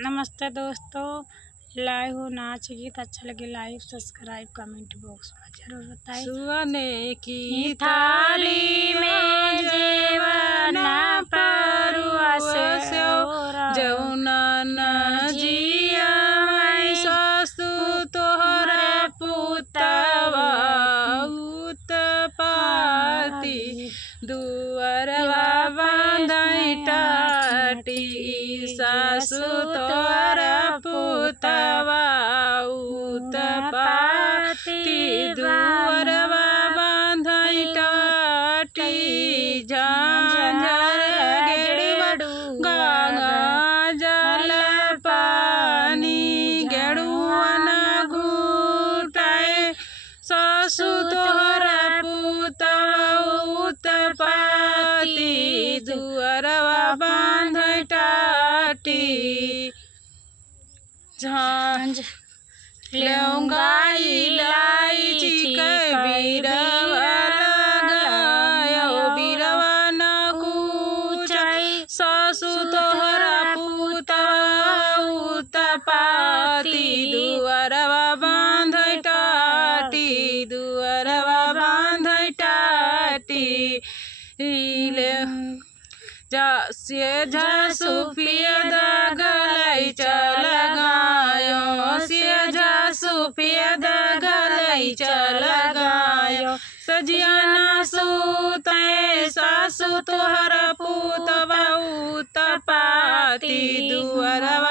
नमस्ते दोस्तों, लाइव हो नाच गीत अच्छा लगे लाइव सब्सक्राइब कमेंट बॉक्स में जरूर बताएं। सुने की थाली में जेवन परुआस्यो जौना न जिया ससु तोहर पुतवा उत्पाती दुअरवा बांधई टाटी सासु तोहर पुतवा उत्पाती दुअरवा बांधई टाटी झांझर गेड़ुआ गंगा जल पानी गेड़ुअन घुटाए सासु तोहर पुतवा उत्पाती दुअरवा बांधई टाटी झांझ लौंगाई इलायची के बीरवा लगायो बीरवा न कुचाई सासु तोहरा पुतवा उत्पाती दुअरवा बांधई टाटी दुअरवा बांधई टाटी से झासु पियद गलई चल गायो से झासु पियद गलई चल गायो सजियाना सुते सासु तोहर पुतवा उत्पाती दुअरवा